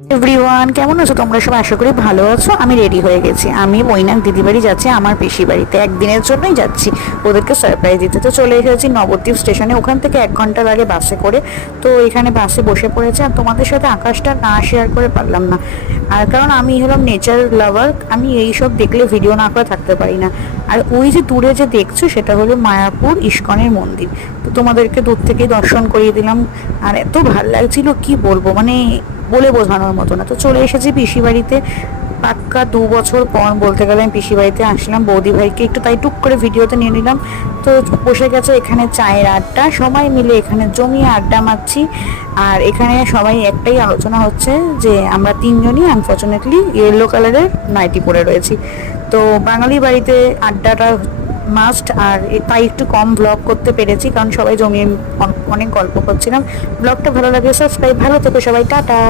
Everyone, কেমন আছো তোমরা সব? আশা করি ভালো আছো। আমি রেডি হয়ে গেছি। আমি মৈনাক দিদি বাড়ি যাচ্ছি, আমার পিসি বাড়িতে একদিনের জন্যই যাচ্ছি, ওদেরকে সারপ্রাইজ দিতে। তো চলে এসেছি নবদ্বীপ স্টেশনে, ওখান থেকে 1 ঘন্টা লাগে বাসে করে। তো এখানে বাসে বসে পড়েছে, আর তোমাদের সাথে আকাশটা না শেয়ার করে পারলাম না। আর কারণ আমি হলাম নেচার লাভার, আমি এইসব দেখলে ভিডিও না করে থাকতে পারি না। আর ওই যে দূরে যে দেখছো সেটা হলো মায়াপুর ইস্কনের মন্দির। তো তোমাদেরকে দূর থেকেই দর্শন করিয়ে দিলাম। আর এত ভাল লাগছিল কি বলবো, মানে বলে বোঝানোর মতো না। তো চলে এসেছি পিসি বাড়িতে, পাক্কা 2 বছর পর বলতে গেলে আমি পিসি বাড়িতে আসলাম। বৌদি ভাইকে একটু তাই টুক করে ভিডিওতে নিয়ে নিলাম। তো বসে গেছে এখানে চায়ের আড্ডা, সবাই মিলে এখানে জমিয়ে আড্ডা মারছি। আর এখানে সবাই একটাই আলোচনা হচ্ছে যে আমরা তিনজনই আনফর্চুনেটলি ইয়েলো কালারের নাইটি পরে রয়েছি। তো বাঙালি বাড়িতে আড্ডাটা মাস্ট। আর তাই একটু কম ব্লগ করতে পেরেছি, কারণ সবাই জমিয়ে অনেক গল্প করছিলাম। ব্লগটা ভালো লাগে সাবস্ক্রাইব, ভালো থেকো সবাই, টাটা।